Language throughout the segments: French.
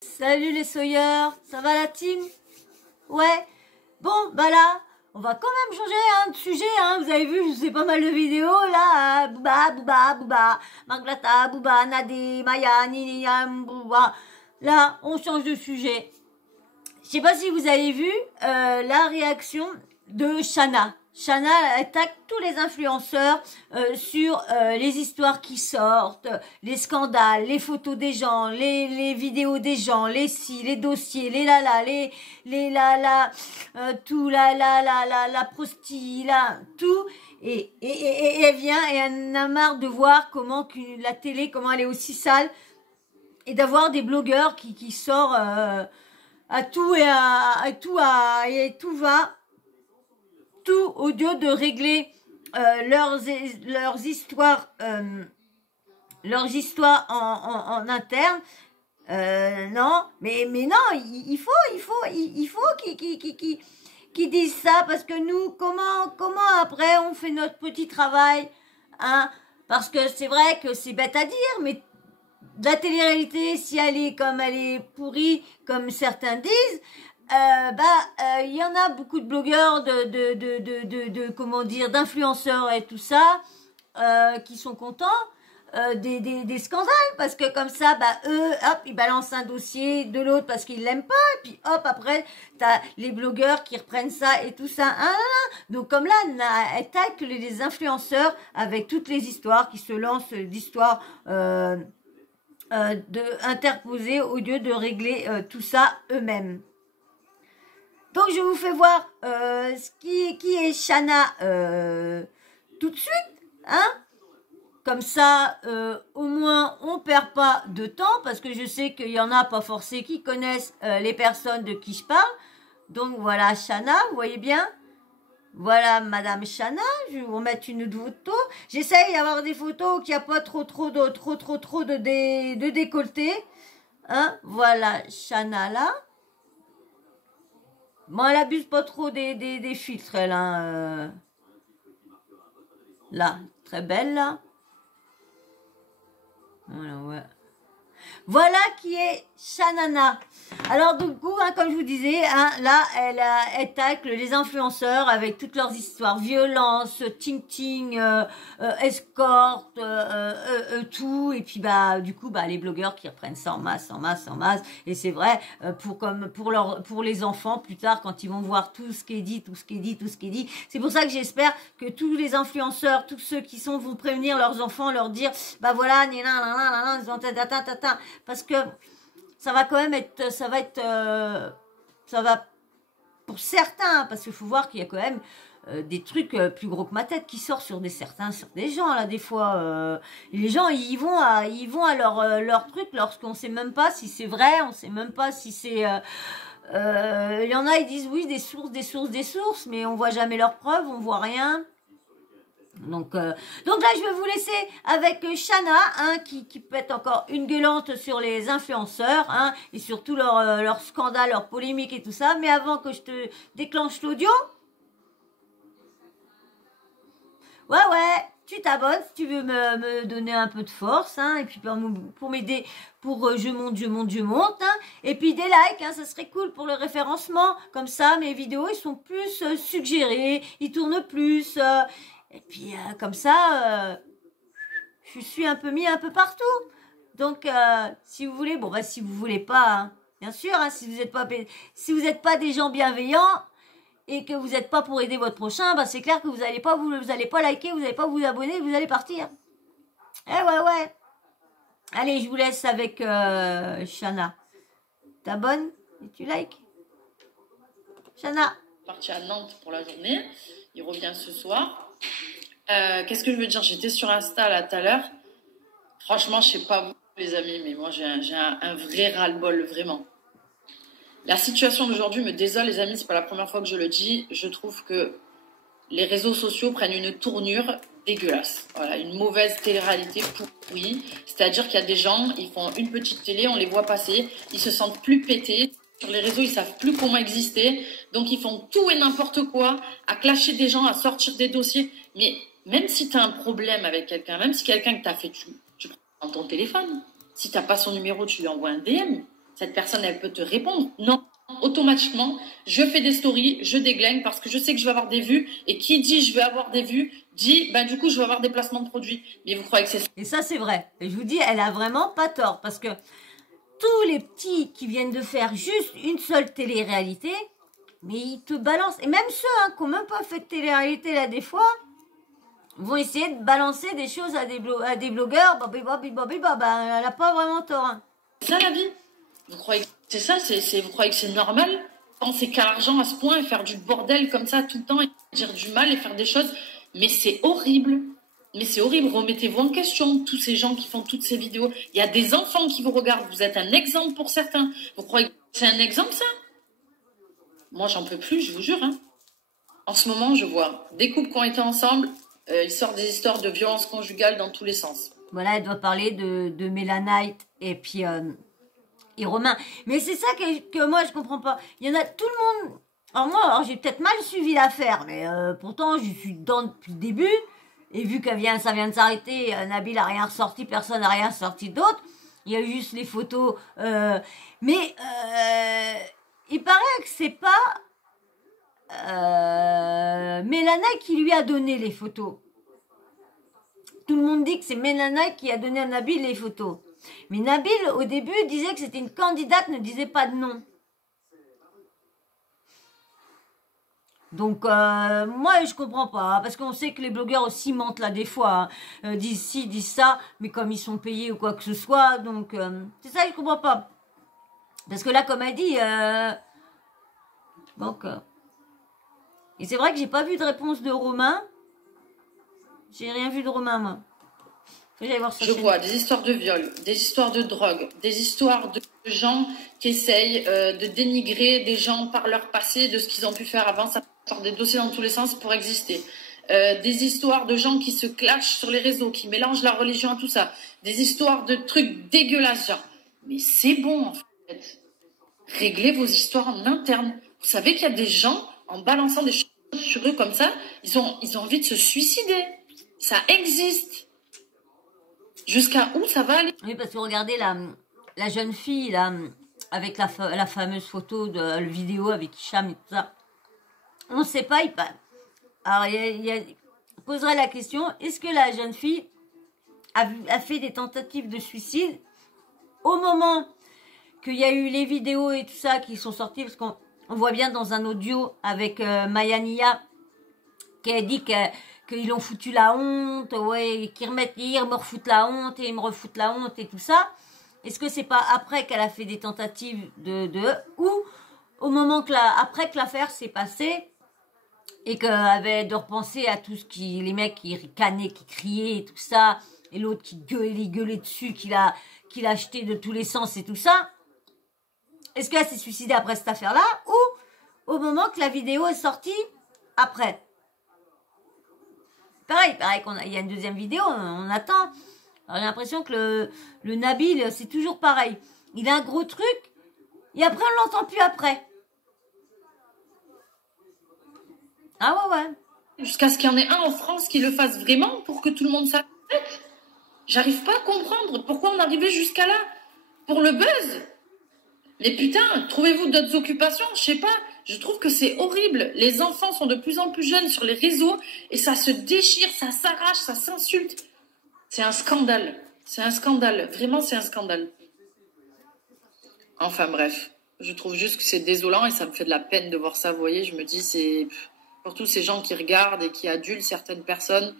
Salut les soyeurs, ça va la team? Ouais. Bon, bah là, on va quand même changer de sujet, hein. Vous avez vu, je sais pas mal de vidéos là. Bouba, Bouba, Bouba, Manglata, Bouba, Nadi, Maya, Nini, Bouba. Là, on change de sujet. Je sais pas si vous avez vu la réaction de Shana. Shana attaque tous les influenceurs sur les histoires qui sortent, les scandales, les photos des gens, les vidéos des gens, les si, les dossiers, les lala, les lala, tout la prosti, là, tout. Et elle vient et elle en a marre de voir comment la télé, comment elle est aussi sale et d'avoir des blogueurs qui sortent à tout et tout va tout au lieu de régler leurs histoires en interne. Non, mais non, il faut qu'ils disent ça parce que nous, comment après on fait notre petit travail, hein? Parce que c'est vrai que c'est bête à dire, mais la télé-réalité, si elle est comme elle est pourrie, comme certains disent, il y en a beaucoup de blogueurs, comment dire, d'influenceurs et tout ça, qui sont contents des scandales, parce que comme ça, eux, hop, ils balancent un dossier de l'autre parce qu'ils l'aiment pas, et puis hop, après, t'as les blogueurs qui reprennent ça et tout ça. Donc comme là, elle attaque les influenceurs avec toutes les histoires qui se lancent d'histoires interposer au lieu de régler tout ça eux-mêmes. Donc je vous fais voir qui est Shana tout de suite, hein. Comme ça, au moins, on perd pas de temps, parce que je sais qu'il y en a pas forcément qui connaissent les personnes de qui je parle. Donc voilà, Shana, vous voyez bien. Voilà, Madame Shana, je vais vous remettre une photo. J'essaye d'avoir des photos qui a pas trop de décolleté. Hein, voilà, Shana là. Bon, elle abuse pas trop des filtres, elle, hein. Là, très belle, là. Voilà, ouais. Voilà qui est Shanana. Alors du coup, hein, comme je vous disais, hein, là, elle tacle les influenceurs avec toutes leurs histoires, violence, ting-ting, escorte, tout. Et puis du coup, les blogueurs qui reprennent ça en masse. Et c'est vrai, pour les enfants, plus tard, quand ils vont voir tout ce qui est dit. C'est pour ça que j'espère que tous les influenceurs, tous ceux qui vont prévenir leurs enfants, leur dire, voilà, parce que ça va quand même être, ça va pour certains, parce qu'il faut voir qu'il y a quand même des trucs plus gros que ma tête qui sortent sur des gens là des fois. Les gens ils vont à leur truc lorsqu'on sait même pas si c'est vrai, on sait même pas si c'est il y en a, ils disent oui, des sources, mais on voit jamais leurs preuves, on voit rien. Donc là, je vais vous laisser avec Shana, hein, qui peut être encore une gueulante sur les influenceurs, hein, et surtout leur scandale, leur polémique et tout ça. Mais avant que je te déclenche l'audio, ouais, tu t'abonnes si tu veux me donner un peu de force, hein, et puis pour m'aider, je monte, hein, et puis des likes, hein, ça serait cool pour le référencement. Comme ça, mes vidéos, ils sont plus suggérés, ils tournent plus. Et puis, comme ça, je suis mis un peu partout. Donc, si vous voulez, si vous voulez pas, hein, bien sûr, hein, si vous n'êtes pas des gens bienveillants et que vous n'êtes pas pour aider votre prochain, c'est clair que vous allez pas liker, vous n'allez pas vous abonner, vous allez partir. Eh ouais. Allez, je vous laisse avec Shana. T'abonnes et tu likes. Shana. Parti à Nantes pour la journée. Il revient ce soir. Qu'est-ce que je veux dire? J'étais sur Insta là tout à l'heure. Franchement, je sais pas vous les amis, mais moi j'ai un vrai ras-le-bol, vraiment. La situation d'aujourd'hui me désole les amis, c'est pas la première fois que je le dis. Je trouve que les réseaux sociaux prennent une tournure dégueulasse. Voilà, une mauvaise télé-réalité pourrie. C'est-à-dire qu'il y a des gens, ils font une petite télé, on les voit passer, ils se sentent plus pétés. Sur les réseaux, ils savent plus comment exister. Donc, ils font tout et n'importe quoi, à clasher des gens, à sortir des dossiers. Mais même si tu as un problème avec quelqu'un, même si quelqu'un que tu as fait, tu prends ton téléphone. Si tu n'as pas son numéro, tu lui envoies un DM. cette personne, elle peut te répondre. Non, automatiquement, je fais des stories, je déglingue parce que je sais que je vais avoir des vues. Et qui dit je vais avoir des vues, dit, ben, du coup, je vais avoir des placements de produits. Mais vous croyez que c'est ça? Et ça, c'est vrai. Et je vous dis, elle a vraiment pas tort. Parce que tous les petits qui viennent de faire juste une seule télé-réalité, mais ils te balancent. Et même ceux qui n'ont même pas fait de télé-réalité, là, des fois, vont essayer de balancer des choses à des blogueurs. Ben, elle n'a pas vraiment tort. Hein. C'est ça la vie? Vous croyez que c'est ça? Vous croyez que c'est normal? Penser qu'à l'argent à ce point et faire du bordel comme ça tout le temps et dire du mal et faire des choses? Mais c'est horrible. Mais c'est horrible. Remettez-vous en question, tous ces gens qui font toutes ces vidéos. Il y a des enfants qui vous regardent. Vous êtes un exemple pour certains. Vous croyez que c'est un exemple, ça? Moi, j'en peux plus, je vous jure. Hein. En ce moment, je vois des couples qui ont été ensemble. Ils sortent des histoires de violence conjugale dans tous les sens. Voilà, elle doit parler de Mélanite et puis et Romain. Mais c'est ça que moi, je comprends pas. Il y en a tout le monde... Alors j'ai peut-être mal suivi l'affaire, mais pourtant, je suis dedans depuis le début. Et vu que ça vient de s'arrêter, Nabil n'a rien ressorti, personne n'a rien sorti d'autre. Il y a eu juste les photos. Mais il paraît que c'est pas Mélana qui lui a donné les photos. Tout le monde dit que c'est Mélana qui a donné à Nabil les photos. Mais Nabil, au début, disait que c'était une candidate, ne disait pas de nom. Donc, moi, je comprends pas, hein, parce qu'on sait que les blogueurs aussi mentent là des fois, hein, disent ci, disent ça, mais comme ils sont payés ou quoi que ce soit, donc, c'est ça que je comprends pas. Parce que là, comme elle dit, donc, et c'est vrai que j'ai pas vu de réponse de Romain. J'ai rien vu de Romain, moi. Je vois des histoires de viol, des histoires de drogue, des histoires de gens qui essayent de dénigrer des gens par leur passé, de ce qu'ils ont pu faire avant. Ça sort des dossiers dans tous les sens pour exister. Des histoires de gens qui se clashent sur les réseaux, qui mélangent la religion à tout ça. Des histoires de trucs dégueulasses, genre. Mais c'est bon, en fait. Réglez vos histoires en interne. Vous savez qu'il y a des gens, en balançant des choses sur eux comme ça, ils ont envie de se suicider. Ça existe. Jusqu'à où ça va aller? Oui, parce que regardez la jeune fille, là, avec la fameuse photo de la vidéo avec Hicham et tout ça. On ne sait pas, alors, on poserait la question, est-ce que la jeune fille a fait des tentatives de suicide au moment qu'il y a eu les vidéos et tout ça qui sont sorties, parce qu'on voit bien dans un audio avec Maya Nia, qui a dit qu'ils ont foutu la honte, ouais, qu'ils me refoutent la honte et ils me refoutent la honte et tout ça. Est-ce que c'est pas après qu'elle a fait des tentatives ou au moment après que l'affaire s'est passée et qu'elle avait de repenser à tout les mecs qui ricanaient, qui criaient et tout ça, et l'autre qui gueulait dessus, qu'il a acheté de tous les sens et tout ça. Est-ce qu'elle s'est suicidée après cette affaire-là ou au moment que la vidéo est sortie après? Pareil qu'il y a une deuxième vidéo, on attend. J'ai l'impression que le Nabil, c'est toujours pareil. Il a un gros truc, et après on l'entend plus après. Ah ouais. Jusqu'à ce qu'il y en ait un en France qui le fasse vraiment pour que tout le monde s'arrête. J'arrive pas à comprendre pourquoi on arrivait jusqu'à là. Pour le buzz. Mais putain, trouvez-vous d'autres occupations? Je sais pas. Je trouve que c'est horrible. Les enfants sont de plus en plus jeunes sur les réseaux et ça se déchire, ça s'arrache, ça s'insulte. C'est un scandale. C'est un scandale. Vraiment, c'est un scandale. Enfin bref. Je trouve juste que c'est désolant et ça me fait de la peine de voir ça. Vous voyez, je me dis, c'est pour tous ces gens qui regardent et qui adulent certaines personnes.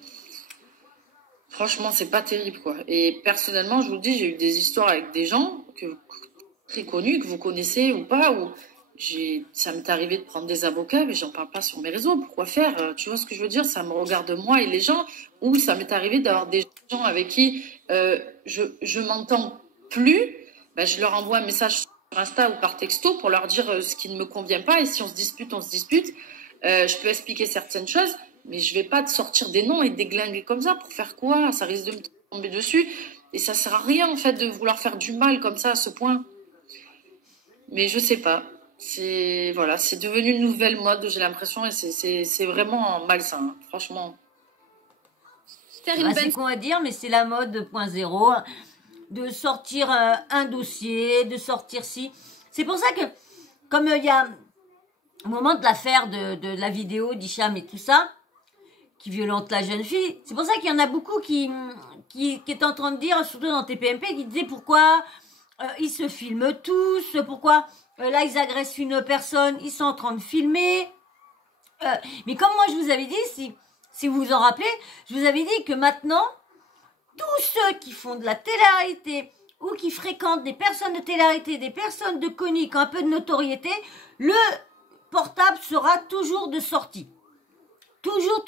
Franchement, c'est pas terrible, quoi. Et personnellement, je vous dis, j'ai eu des histoires avec des gens très connus, que vous connaissez ou pas, où ça m'est arrivé de prendre des avocats, mais j'en parle pas sur mes réseaux. Pourquoi faire? Tu vois ce que je veux dire? Ça me regarde moi et les gens. Ou ça m'est arrivé d'avoir des gens avec qui je m'entends plus. Ben, je leur envoie un message sur Insta ou par texto pour leur dire ce qui ne me convient pas. Et si on se dispute, on se dispute. Je peux expliquer certaines choses, mais je vais pas te sortir des noms et déglinguer comme ça. Pour faire quoi? Ça risque de me tomber dessus. Et ça sert à rien, en fait, de vouloir faire du mal comme ça à ce point. Mais je sais pas. C'est devenu une nouvelle mode, j'ai l'impression, et c'est vraiment malsain, hein, franchement. C'est con à dire, mais c'est la mode 2.0. de sortir un dossier, de sortir ci. C'est pour ça que, comme il y a au moment de l'affaire de la vidéo d'Hicham et tout ça, qui violente la jeune fille, c'est pour ça qu'il y en a beaucoup qui est en train de dire, surtout dans TPMP, qui disaient pourquoi ils se filment tous, pourquoi là ils agressent une personne, ils sont en train de filmer. Mais comme moi je vous avais dit, si vous vous en rappelez, je vous avais dit que maintenant, tous ceux qui font de la télé-réalité ou qui fréquentent des personnes de télé-réalité, des personnes de connues qui ont un peu de notoriété, le portable sera toujours de sortie. Toujours,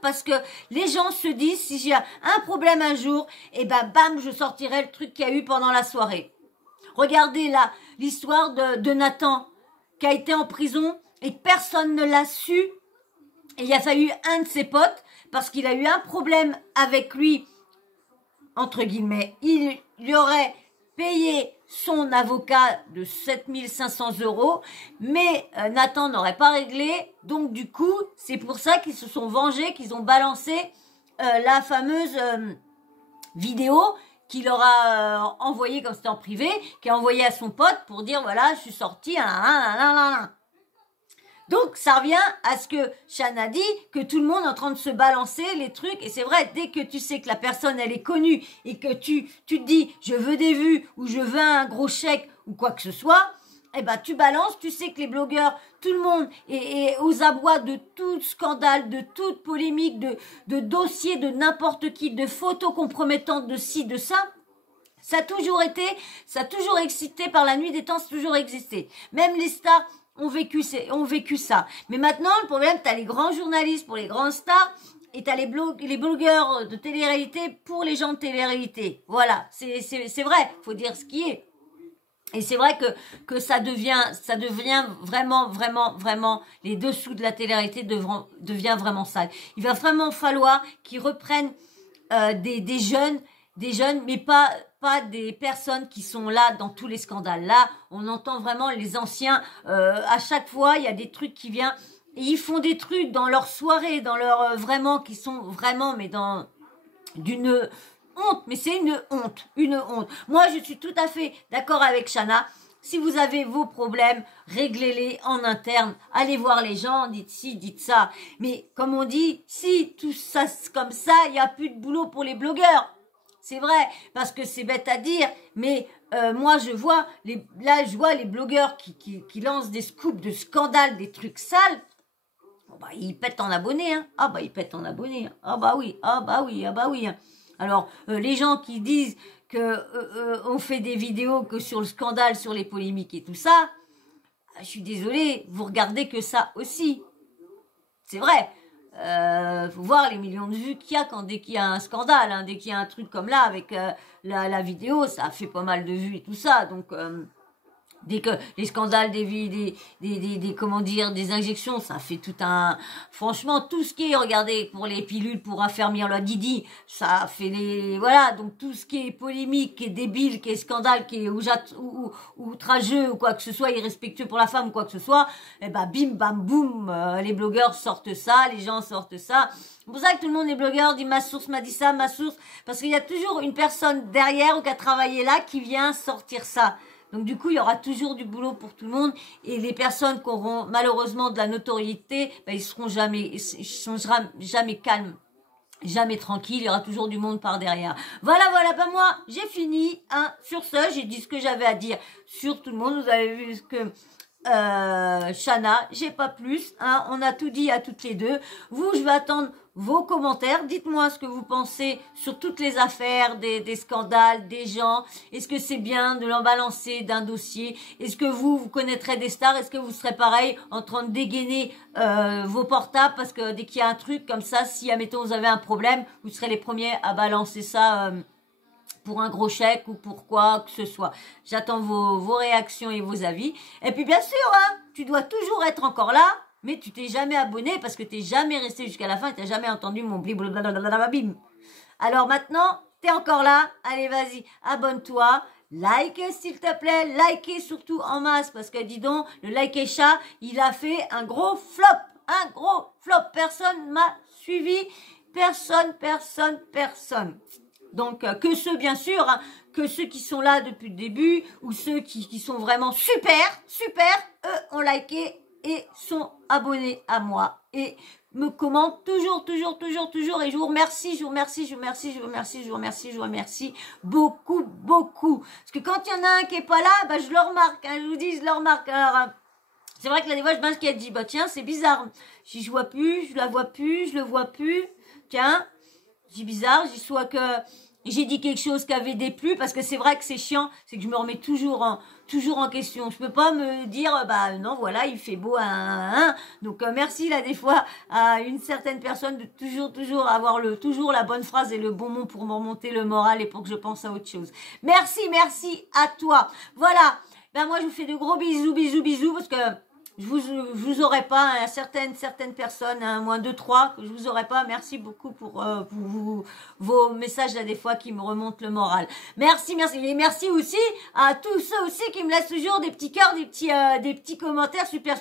parce que les gens se disent, si j'ai un problème un jour, et ben bam, je sortirai le truc qu'il y a eu pendant la soirée. Regardez là, l'histoire de Nathan, qui a été en prison et que personne ne l'a su. Et il a fallu un de ses potes, parce qu'il a eu un problème avec lui, entre guillemets. Il lui aurait payé son avocat de 7 500 €, mais Nathan n'aurait pas réglé. Donc du coup, c'est pour ça qu'ils se sont vengés, qu'ils ont balancé la fameuse vidéo qu'il leur a envoyée, comme c'était en privé, qu'il a envoyé à son pote pour dire, voilà, je suis sorti, Donc, ça revient à ce que Shana dit, que tout le monde est en train de se balancer les trucs. Et c'est vrai, dès que tu sais que la personne, elle est connue et que tu te dis, je veux des vues ou je veux un gros chèque ou quoi que ce soit, eh ben, tu balances, tu sais que les blogueurs, tout le monde est aux abois de tout scandale, de toute polémique, de dossiers de n'importe qui, de photos compromettantes, de ci, de ça. Ça a toujours excité par la nuit des temps, ça a toujours existé. Même les stars ont vécu ça. Mais maintenant, le problème, t'as les grands journalistes pour les grandes stars et t'as les blogueurs de télé-réalité pour les gens de télé-réalité. Voilà, c'est vrai, faut dire ce qui est. Et c'est vrai que ça devient vraiment, les dessous de la télé-réalité devient vraiment sale. Il va vraiment falloir qu'ils reprennent des jeunes, mais pas des personnes qui sont là dans tous les scandales. Là, on entend vraiment les anciens. À chaque fois, il y a des trucs qui viennent. Et ils font des trucs dans leur soirée, dans leur vraiment, qui sont vraiment, mais dans d'une honte. Mais c'est une honte. Moi, je suis tout à fait d'accord avec Shana. Si vous avez vos problèmes, réglez-les en interne. Allez voir les gens, dites ci, dites ça. Mais comme on dit, si tout ça c'est comme ça, il n'y a plus de boulot pour les blogueurs. C'est vrai, parce que c'est bête à dire, mais moi je vois les blogueurs qui lancent des scoops de scandales, des trucs sales. Oh bah, ils pètent en abonnés, hein. Ah bah ils pètent en abonnés. Ah bah oui. Hein. Alors les gens qui disent que on fait des vidéos que sur le scandale, sur les polémiques et tout ça, je suis désolée, vous regardez que ça aussi. C'est vrai. Faut voir les millions de vues qu'il y a dès qu'il y a un scandale, hein, dès qu'il y a un truc comme là avec la vidéo, ça fait pas mal de vues et tout ça. Donc dès que les scandales des injections, ça fait tout un, franchement, tout ce qui est, regardez, pour les pilules pour affermir le Didi, ça fait voilà, donc tout ce qui est polémique, qui est débile, qui est scandale, qui est outrageux ou quoi que ce soit, irrespectueux pour la femme ou quoi que ce soit, eh ben, bim, bam, boum, les blogueurs sortent ça, les gens sortent ça. C'est pour ça que tout le monde est blogueur, dit ma source m'a dit ça, ma source, parce qu'il y a toujours une personne derrière ou qui a travaillé là qui vient sortir ça. Donc du coup, il y aura toujours du boulot pour tout le monde et les personnes qui auront malheureusement de la notoriété, ben, ils seront jamais calmes, jamais tranquilles, il y aura toujours du monde par derrière. Voilà, ben moi, j'ai fini, hein. Sur ce, j'ai dit ce que j'avais à dire sur tout le monde. Vous avez vu ce que Shana, j'ai pas plus, hein. On a tout dit à toutes les deux. Vous, je vais attendre vos commentaires. Dites-moi ce que vous pensez sur toutes les affaires, des scandales, des gens. Est-ce que c'est bien de l'en balancer d'un dossier? Est-ce que vous connaîtrez des stars? Est-ce que vous serez pareil en train de dégainer vos portables? Parce que dès qu'il y a un truc comme ça, si, admettons, vous avez un problème, vous serez les premiers à balancer ça pour un gros chèque ou pour quoi que ce soit. J'attends vos réactions et vos avis. Et puis bien sûr, hein, tu dois toujours être encore là, mais tu t'es jamais abonné parce que t'es jamais resté jusqu'à la fin et t'as jamais entendu mon bim. Alors maintenant, t'es encore là. Allez, vas-y, abonne-toi. Like s'il te plaît. Likez surtout en masse parce que dis donc, le like et chat, il a fait un gros flop. Un gros flop. Personne m'a suivi. Personne. Donc, que ceux, bien sûr, hein, que ceux qui sont là depuis le début, ou ceux qui sont vraiment super, eux ont liké et sont abonnés à moi. Et me commentent toujours, et je vous remercie, beaucoup. Parce que quand il y en a un qui est pas là, bah, je le remarque, hein, je vous dis, je le remarque. Alors, c'est vrai que là, des fois, je m'inquiète, je dis, bah, tiens, c'est bizarre. Je vois plus, je la vois plus, je le vois plus. Tiens, c'est bizarre, je dis soit que j'ai dit quelque chose qui avait déplu, parce que c'est vrai que c'est chiant, c'est que je me remets toujours en question. Je peux pas me dire, bah non, voilà, il fait beau, Donc merci là des fois à une certaine personne de toujours avoir toujours la bonne phrase et le bon mot pour me remonter le moral et pour que je pense à autre chose. Merci à toi. Voilà, ben moi je vous fais de gros bisous, parce que je vous aurais pas, hein, certaines personnes, hein, moins 2-3, que je vous aurais pas. Merci beaucoup pour vos messages là des fois qui me remontent le moral. Merci. Et merci aussi à tous ceux aussi qui me laissent toujours des petits cœurs, des petits commentaires, super,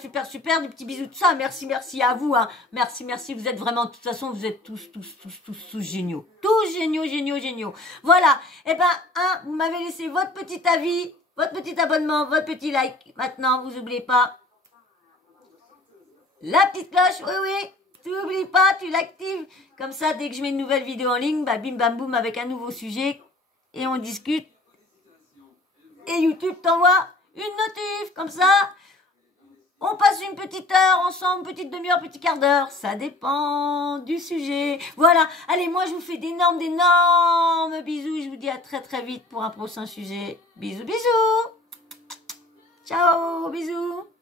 des petits bisous, tout ça. Merci à vous, hein. Merci. Vous êtes vraiment, de toute façon, vous êtes tous géniaux. Tous géniaux. Voilà. Eh ben, vous m'avez laissé votre petit avis, votre petit abonnement, votre petit like. Maintenant, vous oubliez pas la petite cloche, oui, tu n'oublies pas, tu l'actives. Comme ça, dès que je mets une nouvelle vidéo en ligne, bah bim bam boum avec un nouveau sujet et on discute. Et YouTube t'envoie une notif, comme ça, on passe une petite heure ensemble, petite demi-heure, petit quart d'heure. Ça dépend du sujet. Voilà, allez, moi je vous fais d'énormes bisous. Je vous dis à très vite pour un prochain sujet. Bisous. Ciao, bisous.